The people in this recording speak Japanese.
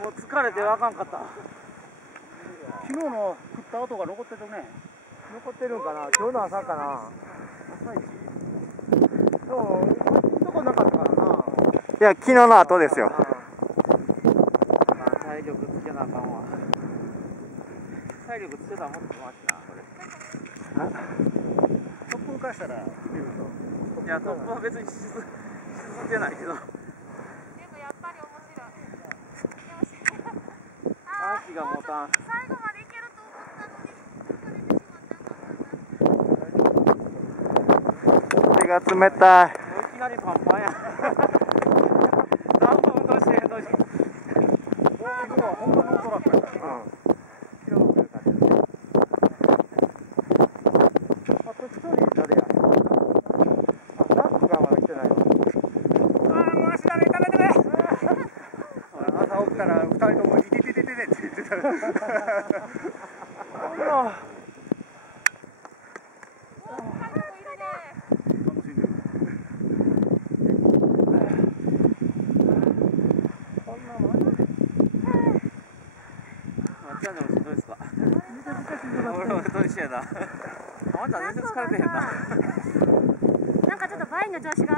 もう疲れてあかんかった。昨日の食った跡が残ってるね。残ってるんかな。今日の朝かな。朝一。そう、とこなかったからな。いや、昨日の後ですよ。体力つけなあかんわ。体力つけたらもっとマシな、これ。突風化したら見ると。いや、突風は別に沈んでないけど。でもやっぱり面白い。足が持たん。最後までいけると思ったのに疲れてしまった。手が冷たい。いきなりパンパンや。何も運動してへんのに。昨日は本当のトラックやからな。あと一人誰や。あ、ナッツがまだ来てないわ。もう足だめ食べてね。朝起きたら2人とも「いててててて」って言ってた。ちゃんでもしんどいですか。俺もと一緒やな。あんた全然疲れてへんな。なんかちょっとバインの調子が